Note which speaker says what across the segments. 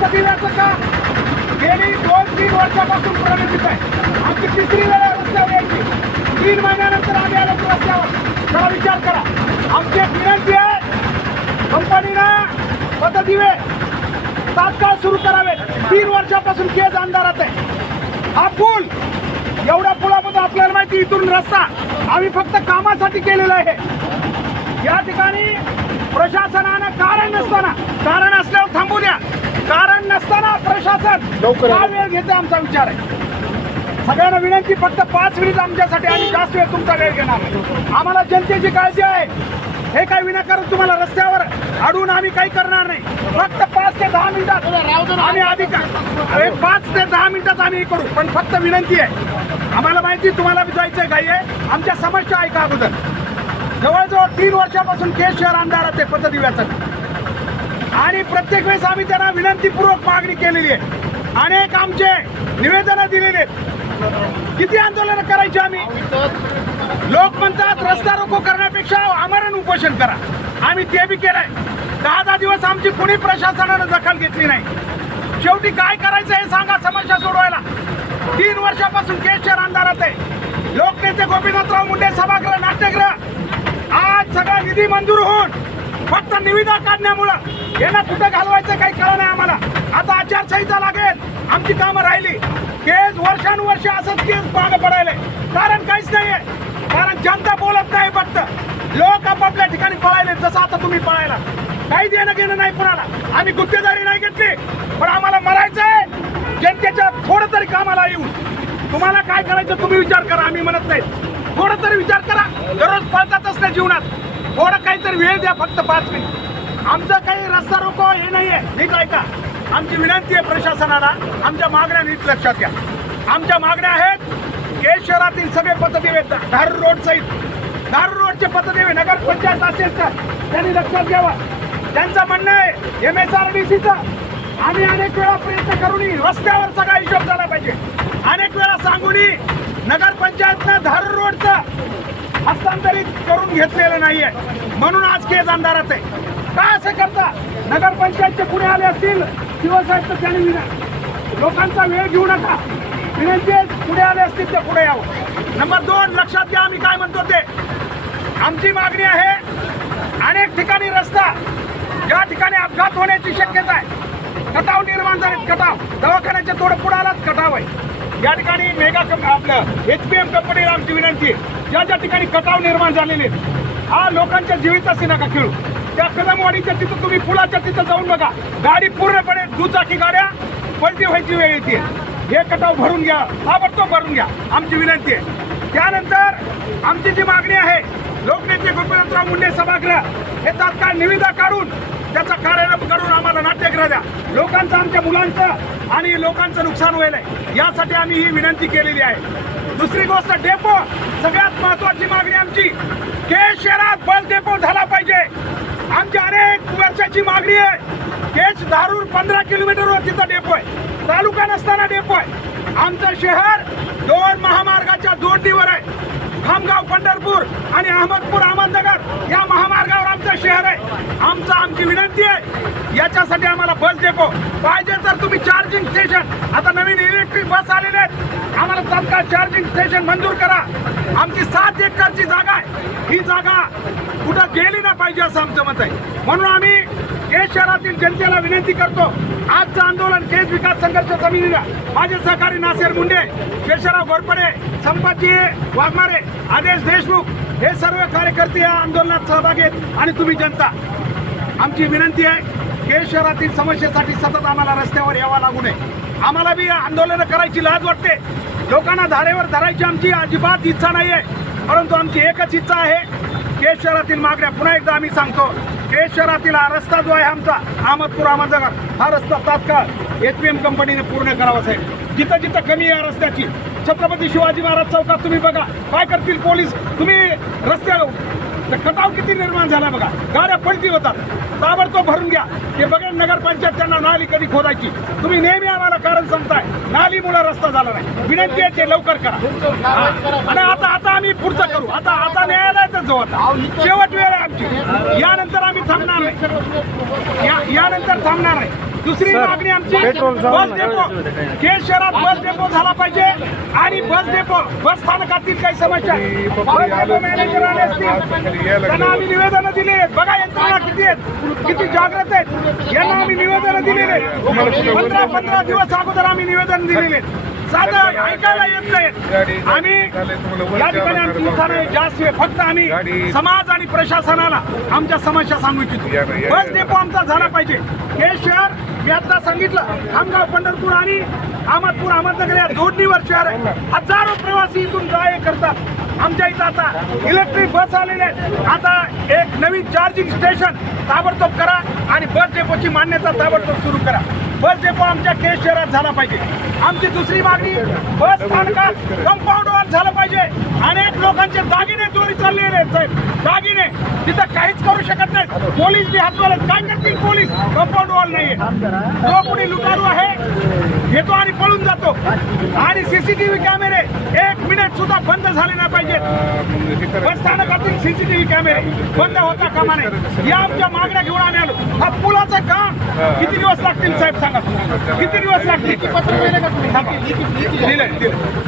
Speaker 1: फक्त दिव्याचं का गेली दोन तीन वर्षापासून प्रगतीत आहे. आमची तिसरी वेळ रस्त्यावर यायची. तीन महिन्यानंतर आम्ही आलो रस्त्यावर. जरा विचार करा. आमची एक विनंती आहे कंपनीनं फक्त दिवे तात्काळ सुरू करावे तीन वर्षापासून केस अंधारात आहे. हा पूल एवढ्या पुलामध्ये आपल्याला माहिती इथून रस्ता आम्ही फक्त कामासाठी केलेला आहे. या ठिकाणी प्रशासनानं कारण नसताना कारण असल्यावर थांबू द्या. कारण नसताना प्रशासन
Speaker 2: लवकर
Speaker 1: का वेळ घेते आमचा विचार आहे? सगळ्यांना विनंती फक्त पाच मिनिट आमच्यासाठी आणि जास्त वेळ तुमचा वेळ घेणार. आम्हाला जनतेची काळजी आहे. हे काही विनाकारण तुम्हाला रस्त्यावर अडवून आम्ही काही करणार नाही. फक्त पाच ते दहा मिनिटात आम्ही अरे पाच ते दहा मिनिटात आम्ही करू. पण फक्त विनंती आहे. आम्हाला माहिती तुम्हाला बी जायचं घाई आहे. आमच्या समस्या ऐका अगोदर. जवळजवळ तीन वर्षापासून केस शहर अंधारात आहे पद्धतीव्याचं आणि प्रत्येक वेळेस आम्ही त्यांना विनंतीपूर्वक मागणी केलेली आहे. अनेक आमचे निवेदनं दिलेली आहेत. किती आंदोलनं करायची आम्ही? लोक म्हणतात रस्ता रोको करण्यापेक्षा आमरण उपोषण करा. आम्ही ते बी केलंय. दहा दहा दिवस आमची कुणी प्रशासनानं दखल घेतली नाही. शेवटी काय करायचं हे सांगा समस्या सोडवायला. तीन वर्षापासून केस शहर अंधारात आहे. लोकनेते गोपीनाथराव मुंडे सभागृह नाट्यगृह. आज सगळा निधी मंजूर होऊन फक्त निविदा काढण्यामुळं यांना कुठं घालवायचं काही कळलं नाही आम्हाला. आता आचारसंहिता लागेल. आमची कामं राहिली. केस वर्षानुवर्ष असंच केस मागं पडायले. कारण काहीच नाहीये. कारण जनता बोलत नाही फक्त. लोक आपापल्या ठिकाणी पळायले जसं आता तुम्ही पळायला. काही देणं घेणं नाही कुणाला. आम्ही गुत्तेदारी नाही घेतली. पण आम्हाला मरायचं आहे जनतेच्या थोडं तरी कामाला येऊन. तुम्हाला काय करायचं तुम्ही विचार करा. आम्ही म्हणत नाही. थोडं तरी विचार करा. दररोज पळतातच नाही जीवनात. थोडं काहीतरी वेळ द्या फक्त पाच मिनिट. आमचं काही रस्ता रोको हे नाहीये. नीट ऐका. आमची विनंती आहे प्रशासनाला आमच्या मागण्या नीट लक्षात घ्या. आमच्या मागण्या आहेत केस शहरातील सगळे पथदिवे धारू रोड सहित. धारू रोडचे पथदिवे नगर पंचायत असेल तर त्यांनी लक्षात घ्यावा. त्यांचं म्हणणं आहे एम एस आर डी सीचं आम्ही अनेक वेळा प्रयत्न करूनही रस्त्यावर सगळा हिशोब झाला पाहिजे. अनेक वेळा सांगूनही नगरपंचायतनं धारूर रोडचं हस्तांतरित करून घेतलेलं नाहीये. म्हणून आज केस अंधारात आहे. का असं करता? नगरपंचायतचे पुढे आले असतील शिवसाहेब तर त्यांनी विना लोकांचा वेळ घेऊ नका. विनंती पुढे आले असतील ते पुढे यावं. नंबर दोन लक्षात घ्या आम्ही काय म्हणतो ते. आमची मागणी आहे अनेक ठिकाणी रस्ता ज्या ठिकाणी अपघात होण्याची शक्यता आहे. कटाव निर्माण झालेत कटाव. दवाखान्याच्या थोडं पुढे आलाच कटाव आहे. या ठिकाणी मेगा कंप आपलं एच पी एम कंपनीला आमची विनंती आहे ज्या ज्या ठिकाणी कटाव निर्माण झालेले आहेत, हा लोकांच्या जीविताशी नका खेळू. त्या कदमवाडीच्या तिथं तुम्ही पुलाच्या तिथं जाऊन बघा. गाडी पूर्णपणे दुचाकी गाड्या पलटी व्हायची वेळ येते. हे कटाव भरून घ्या ताबडतोब भरून घ्या. आमची विनंती आहे. त्यानंतर आमची जी मागणी आहे लोकनेते गोपीनाथराव मुंडे सभागृह. हे तात्काळ निविदा काढून त्याचा कार्यालय करून आम्हाला नाट्यगृह द्या. लोकांचं आमच्या मुलांचं आणि लोकांचं नुकसान व्हायला यासाठी आम्ही ही विनंती केलेली आहे. दुसरी गोष्ट डेपो. सगळ्यात महत्वाची मागणी आमची केस शहरात बस डेपो झाला पाहिजे. आमची अनेक वर्षाची मागणी आहे. केस धारूर पंधरा किलोमीटरवर तिथं डेपो आहे. तालुका नसताना डेपो आहे. आमचं शहर दोन महामार्गाच्या जोडणीवर आहे. खामगाव पंढरपूर आणि अहमदपूर अहमदनगर या महामार्गावर आमचं शहर आहे. आमचं आमची विनंती आहे. याच्यासाठी आम्हाला बस डेपो पाहिजे तर तुम्ही चार्जिंग स्टेशन आता नवीन इलेक्ट्रिक बस आलेले आहेत. आम्हाला तत्काळ चार्जिंग स्टेशन मंजूर करा. आमची सात एकरची जागा आहे. ही जागा कुठं गेली ना पाहिजे असं आमचं मत आहे. म्हणून आम्ही हे शहरातील जनतेला विनंती करतो. आजचं आंदोलन केस विकास संघर्ष समितीला माझे सहकारी नासेर मुंडे केशवराव घोरपडे संपाजी वाघमारे आदेश देशमुख हे सर्व कार्यकर्ते या आंदोलनात सहभागी आहेत आणि तुम्ही जनता. आमची विनंती आहे केज शहरातील समस्येसाठी सतत आम्हाला रस्त्यावर यावं लागू नये. आम्हाला बी आंदोलनं करायची लाज वाटते. लोकांना धारेवर धरायची आमची अजिबात इच्छा नाही आहे परंतु आमची एकच इच्छा आहे केज शहरातील मागण्या पुन्हा एकदा आम्ही सांगतो केज शहरातील हा रस्ता जो आहे आमचा अहमदपूर अहमदनगर हा रस्ता तात्काळ एच पी एम कंपनीने पूर्ण करावा साहेब. जिथं जिथं कमी आहे रस्त्याची छत्रपती शिवाजी महाराज चौकात तुम्ही बघा काय करतील पोलीस? तुम्ही रस्त्यावर तर कटाव किती निर्माण झाला बघा. गाड्या पलटी होतात. ताबडतोब भरून घ्या. ते बघेल नगरपंचायत त्यांना नाली कधी खोदायची? तुम्ही नेहमी आम्हाला कारण सांगताय. नालीमुळे रस्ता झाला नाही. विनंती आहे ते लवकर करा. हा. आणि आता आता आम्ही पुढचं करू. आता आता न्यायालयातच जाऊ आता. शेवट वेळ आहे आमची. यानंतर आम्ही थांबणार नाही. या यानंतर थांबणार नाही. दुसरी
Speaker 2: सर,
Speaker 1: मागणी आमची बस डेपो. केस शहरात बस डेपो झाला पाहिजे. आणि बस डेपो बस स्थानकातील काही समस्या. त्यांना आम्ही निवेदन दिले आहेत. बघा यंत्रणा किती आहेत. किती जागृत आहेत. यांना आम्ही निवेदन दिलेले. पंधरा पंधरा दिवस अगोदर आम्ही निवेदन दिलेले. साधं ऐकायला येत नाही. आणि या ठिकाणी आमची उत्थान आहे जास्त फक्त आम्ही समाज आणि प्रशासनाला आमच्या समस्या सांगू इच्छितो. बस डेपो आमचा झाला पाहिजे. हे शहर मी आता सांगितलं खामगाव पंढरपूर आणि अहमदपूर अहमदनगर या जोडणीवर शहर आहे. हजारो प्रवासी इथून ड्राय करतात. आमच्या इथं आता इलेक्ट्रिक बस आलेले आहेत. आता एक नवीन चार्जिंग स्टेशन ताबडतोब करा आणि बस डेपोची मान्यता ताबडतोब सुरू करा. बस डेपो आमच्या केस शहरात झाला पाहिजे. आमची दुसरी मागणी बस स्थानकात कंपाऊंड झालं पाहिजे. अनेक लोकांचे दागिने चोरी चाललेले आहेत साहेब. दागिने. तिथं काहीच करू शकत नाहीत. पोलीस बी हातवाले काय करतील पोलीस? कंपाऊंड वॉल नाहीये. जो कोणी लुटारू आहे घेतो आणि पळून जातो. आणि सीसीटीव्ही कॅमेरे एक मिनिट सुद्धा बंद झाले नाही पाहिजेत. बस स्थानकातील सीसीटीव्ही कॅमेरे बंद होता कामा नये. या आमच्या मागण्या घेऊन आम्ही आलो. हा पुलाचं काम किती दिवस लागतील साहेब? सांगा किती दिवस लागतील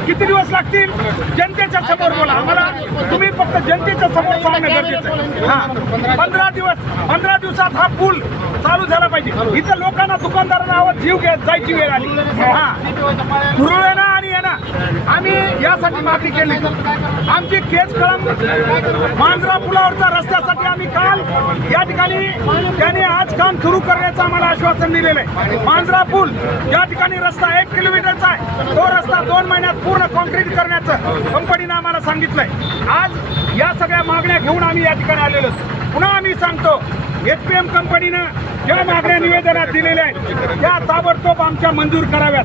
Speaker 1: किती दिवस लागतील? जनतेच्या समोर बोला. आम्हाला तुम्ही फक्त जनतेच्या समोर सांगणं गरजेचं हा. पंधरा दिवस पंधरा दिवसात हा पूल चालू झाला पाहिजे. इथं लोकांना दुकानदारांना आवाज जीव घ्या जायची वेळ आली. हा. धुरळ आम्ही यासाठी मागणी केली. आमची केस कळम मांजरा पुलावरच्या रस्त्यासाठी आम्ही काल या ठिकाणी त्यांनी आज काम सुरू करण्याचं आम्हाला आश्वासन दिलेलं आहे. मांजरा पूल या ठिकाणी रस्ता एक किलोमीटरचा आहे. तो रस्ता दोन महिन्यात पूर्ण कॉन्क्रीट करण्याचं कंपनीनं आम्हाला सांगितलंय. आज या सगळ्या मागण्या घेऊन आम्ही या ठिकाणी आलेलो पुन्हा आम्ही सांगतो एच पी एम कंपनीनं ज्या मागण्या निवेदनात दिलेल्या आहेत त्या ताबडतोब आमच्या मंजूर कराव्यात.